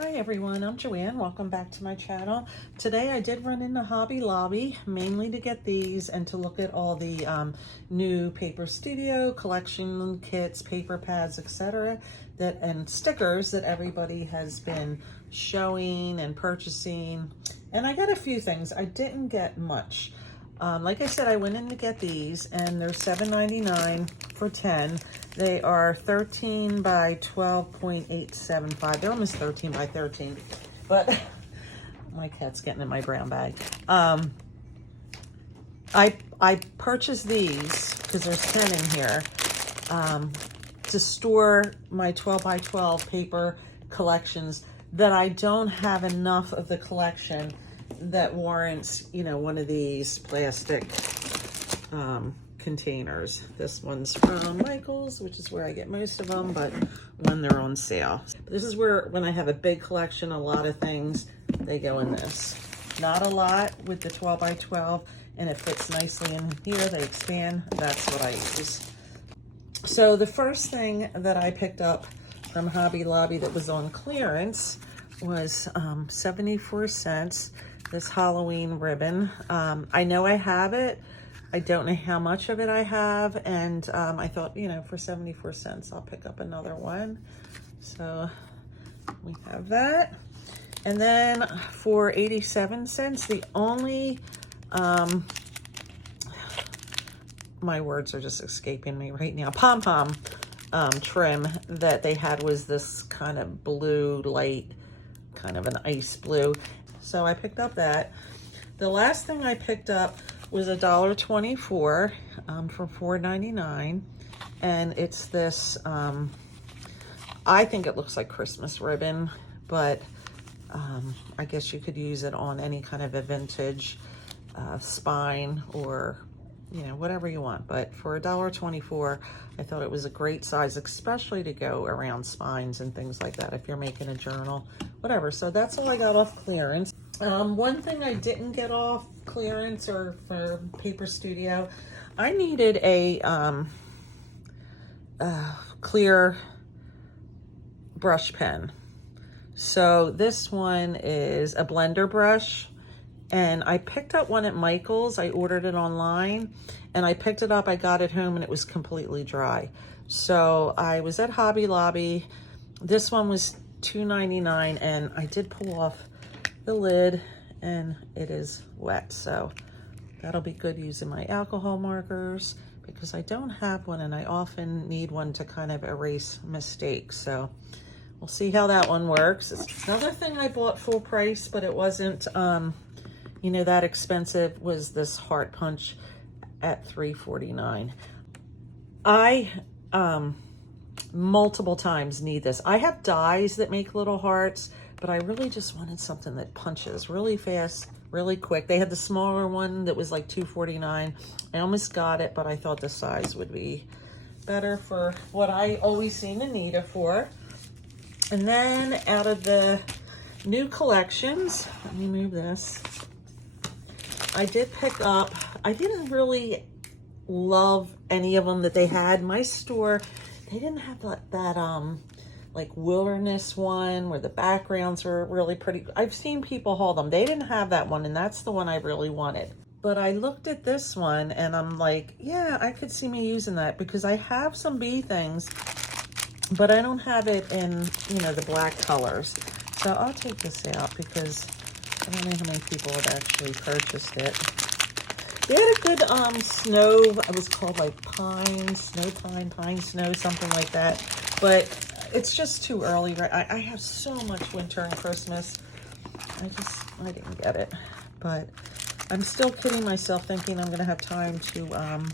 Hi everyone, I'm Joanne. Welcome back to my channel. Today I did run into Hobby Lobby mainly to get these and to look at all the new Paper Studio collection kits, paper pads, etc. and stickers that everybody has been showing and purchasing. And I got a few things. I didn't get much. Like I said, I went in to get these and they're $7.99 for 10. They are 13 by 12.875. They're almost 13 by 13, but my cat's getting in my brown bag. I purchased these because there's 10 in here to store my 12 by 12 paper collections that I don't have enough of the collection that warrants, you know, one of these plastic containers. This one's from Michael's, which is where I get most of them, but when they're on sale. This is where, when I have a big collection, a lot of things, they go in this. Not a lot with the 12 by 12, and it fits nicely in here. They expand. That's what I use. So the first thing that I picked up from Hobby Lobby that was on clearance was 74 cents. This Halloween ribbon. I know I have it. I don't know how much of it I have. And I thought, you know, for 74 cents, I'll pick up another one. So we have that. And then for 87 cents, the only, my words are just escaping me right now, pom-pom trim that they had was this kind of blue, light, kind of an ice blue. So I picked up that. The last thing I picked up was $1.24 for $4.99, and it's this, I think it looks like Christmas ribbon, but I guess you could use it on any kind of a vintage spine or, you know, whatever you want. But for $1.24, I thought it was a great size, especially to go around spines and things like that if you're making a journal, whatever. So that's all I got off clearance. One thing I didn't get off clearance or for Paper Studio, I needed a clear brush pen. So this one is a blender brush, and I picked up one at Michael's. I ordered it online and I picked it up. I got it home and it was completely dry. So I was at Hobby Lobby. This one was $2.99, and I did pull off the lid and it is wet. So that'll be good using my alcohol markers because I don't have one and I often need one to kind of erase mistakes. So we'll see how that one works. It's another thing I bought full price, but it wasn't, you know, that expensive, was this Heart Punch at $3.49. I multiple times need this. I have dies that make little hearts, but I really just wanted something that punches really fast, really quick. They had the smaller one that was like $2.49. I almost got it, but I thought the size would be better for what I always seem to need it for. And then out of the new collections, let me move this. I did pick up, I didn't really love any of them that they had. My store, they didn't have that like wilderness one where the backgrounds were really pretty. I've seen people haul them. They didn't have that one, and that's the one I really wanted. But I looked at this one and I'm like, yeah, I could see me using that because I have some bee things, but I don't have it in, you know, the black colors. So I'll take this out because I don't know how many people have actually purchased it. They had a good snow, it was called like pine snow, something like that. But it's just too early, right? I have so much winter and Christmas. I didn't get it. But I'm still kidding myself thinking I'm gonna have time to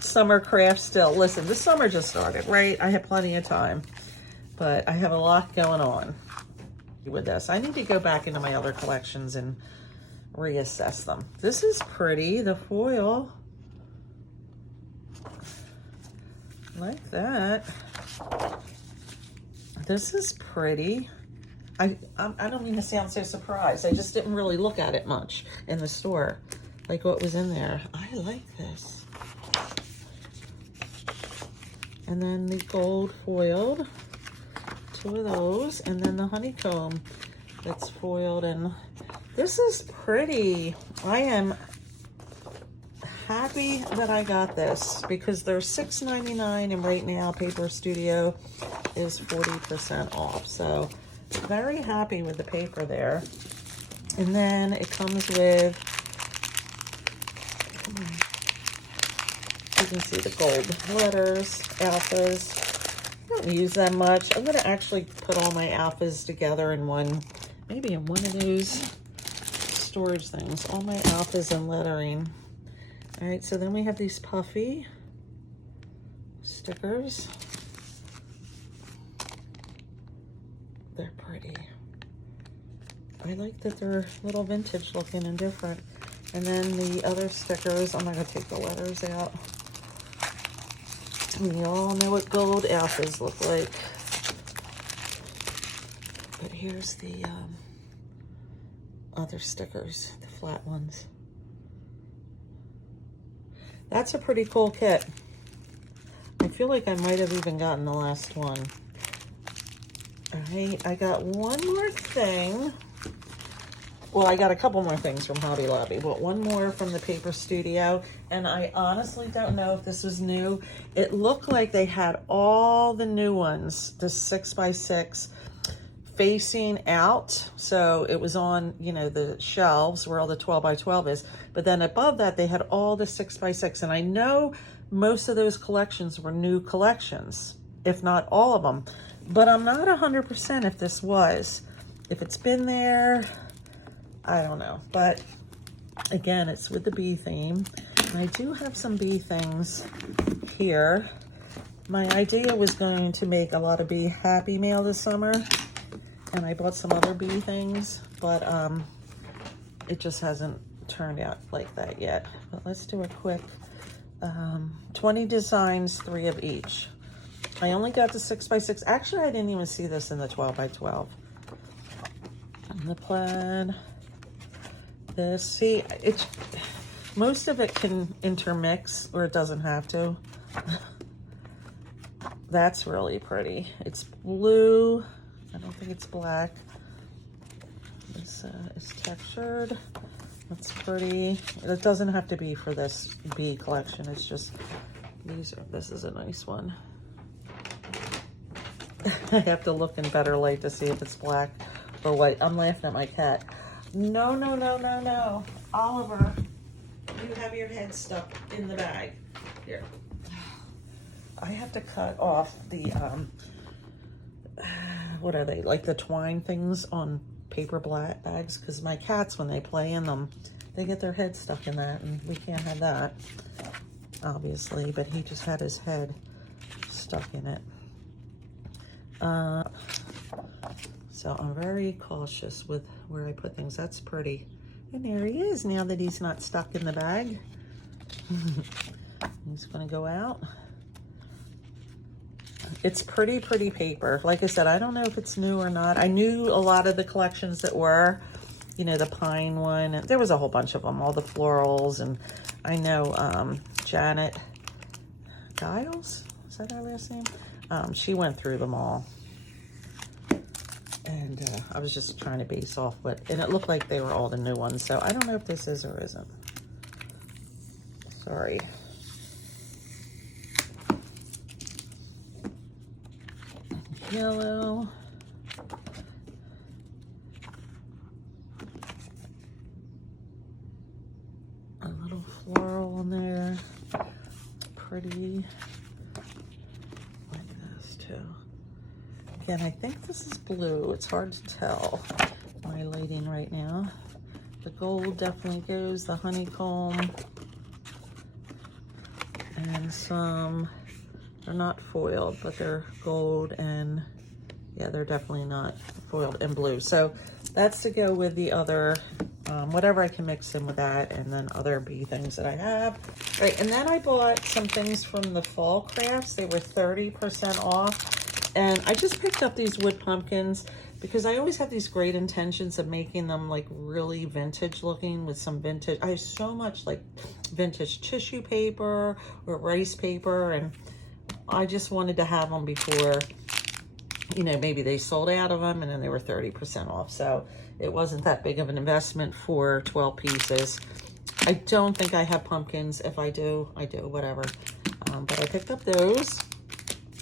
summer craft still. Listen, the summer just started, right? I have plenty of time, but I have a lot going on with this. I need to go back into my other collections and reassess them. This is pretty, the foil. Like that. This is pretty. I don't mean to sound so surprised. I just didn't really look at it much in the store, like what was in there. I like this. And then the gold foiled 2 of those, and then the honeycomb that's foiled. And this is pretty. I am happy that I got this because they're $6.99, and right now Paper Studio is 40% off. So very happy with the paper there. And then it comes with, you can see the gold letters, alphas. I don't use them much. I'm gonna actually put all my alphas together in one, maybe in one of those storage things, all my alphas and lettering. All right, so then we have these puffy stickers. They're pretty. I like that they're a little vintage looking and different. And then the other stickers, I'm not gonna take the letters out. We all know what gold alphas look like. But here's the other stickers, the flat ones. That's a pretty cool kit. I feel like I might have even gotten the last one. All right, I got one more thing. Well, I got a couple more things from Hobby Lobby, but one more from the Paper Studio. And I honestly don't know if this is new. It looked like they had all the new ones, the 6x6, facing out. So it was on, you know, the shelves where all the 12x12 is. But then above that, they had all the 6x6. And I know most of those collections were new collections, if not all of them. But I'm not 100% if this was. If it's been there, I don't know. But again, it's with the bee theme. And I do have some bee things here. My idea was going to make a lot of bee happy mail this summer. And I bought some other bee things, but it just hasn't turned out like that yet. But let's do a quick 20 designs, 3 of each. I only got the 6x6. Actually, I didn't even see this in the 12x12. And the plaid. This, see, it's most of it can intermix, or it doesn't have to. That's really pretty. It's blue. I don't think it's black. This is textured. That's pretty. It doesn't have to be for this bee collection. It's just these are. This is a nice one. I have to look in better light to see if it's black or white. I'm laughing at my cat. No, no, no, no, no. Oliver, you have your head stuck in the bag. Here. I have to cut off the, what are they? Like the twine things on paper bags. Because my cats, when they play in them, they get their head stuck in that. And we can't have that, obviously. But he just had his head stuck in it. So I'm very cautious with where I put things. That's pretty. And there he is, now that he's not stuck in the bag. He's gonna go out. It's pretty paper. Like I said, I don't know if it's new or not. I knew a lot of the collections that were, you know, the pine one. And there was a whole bunch of them, all the florals. And I know Janet Giles, is that her last name? She went through them all. And I was just trying to base off what, and it looked like they were all the new ones. So I don't know if this is or isn't. Sorry. Yellow. A little floral in there. Pretty. Like this too. Again, I think this is blue. It's hard to tell my lighting right now. The gold definitely goes, the honeycomb, and some, they're not foiled, but they're gold, and yeah, they're definitely not foiled, and blue. So that's to go with the other, whatever I can mix in with that, and then other bee things that I have. Right, and then I bought some things from the Fall Crafts. They were 30% off. And I just picked up these wood pumpkins because I always have these great intentions of making them like really vintage looking with some vintage. I have so much like vintage tissue paper or rice paper, and I just wanted to have them before you know, maybe they sold out of them and then they were 30% off. So it wasn't that big of an investment for 12 pieces. I don't think I have pumpkins. If I do, I do, whatever. But I picked up those.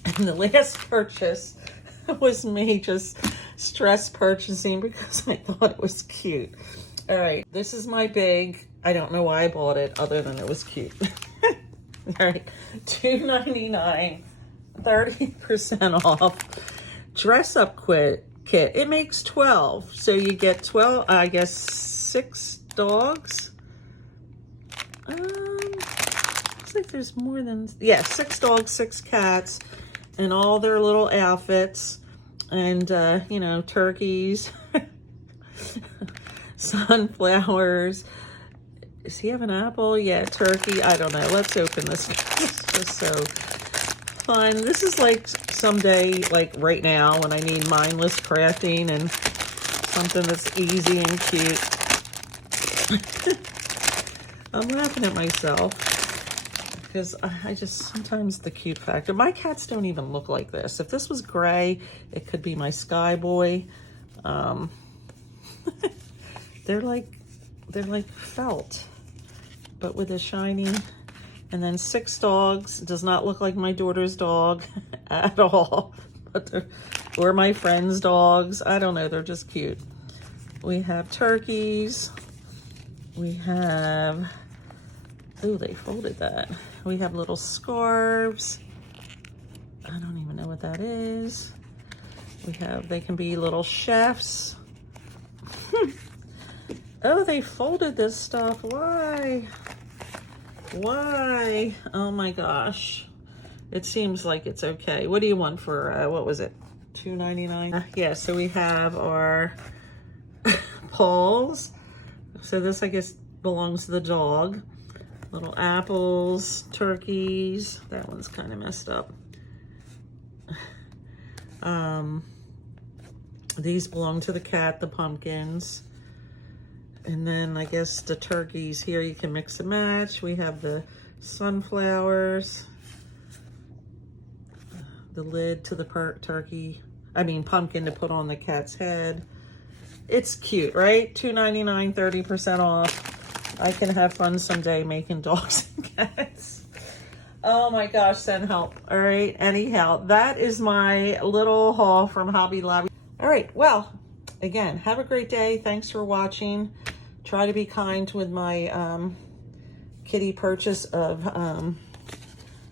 And the last purchase was me just stress purchasing because I thought it was cute. All right, this is my big. I don't know why I bought it other than it was cute. All right, $2.99, 30% off. Dress up kit. It makes 12, so you get 12. I guess 6 dogs. Looks like there's more than 6 dogs, 6 cats, and all their little outfits, and you know, turkeys, sunflowers. Does he have an apple? Yeah, turkey. I don't know. Let's open this. This is so fun. This is like someday, like right now, when I need mindless crafting and something that's easy and cute. I'm laughing at myself because I just, sometimes the cute factor. My cats don't even look like this. If this was gray, it could be my Sky Boy. They're like felt, but with a shiny. And then 6 dogs. Does not look like my daughter's dog at all, but or my friend's dogs. I don't know. They're just cute. We have turkeys. We have, oh, they folded that. We have little scarves. I don't even know what that is. We have, they can be little chefs. Oh, they folded this stuff. Why? Why? Oh my gosh. It seems like it's okay. What do you want for, what was it? $2.99? Yeah, so we have our paws. So this, I guess, belongs to the dog. Little apples, turkeys. That one's kind of messed up. These belong to the cat, the pumpkins. And then I guess the turkeys here, you can mix and match. We have the sunflowers, the lid to the pumpkin to put on the cat's head. It's cute, right? $2.99, 30% off. I can have fun someday making dogs and cats. Oh my gosh, send help. All right, anyhow, that is my little haul from Hobby Lobby. All right, well, again, have a great day. Thanks for watching. Try to be kind with my kitty purchase of,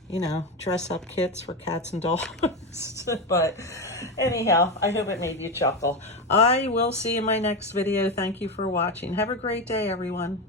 you know, dress up kits for cats and dogs. But anyhow, I hope it made you chuckle. I will see you in my next video. Thank you for watching. Have a great day, everyone.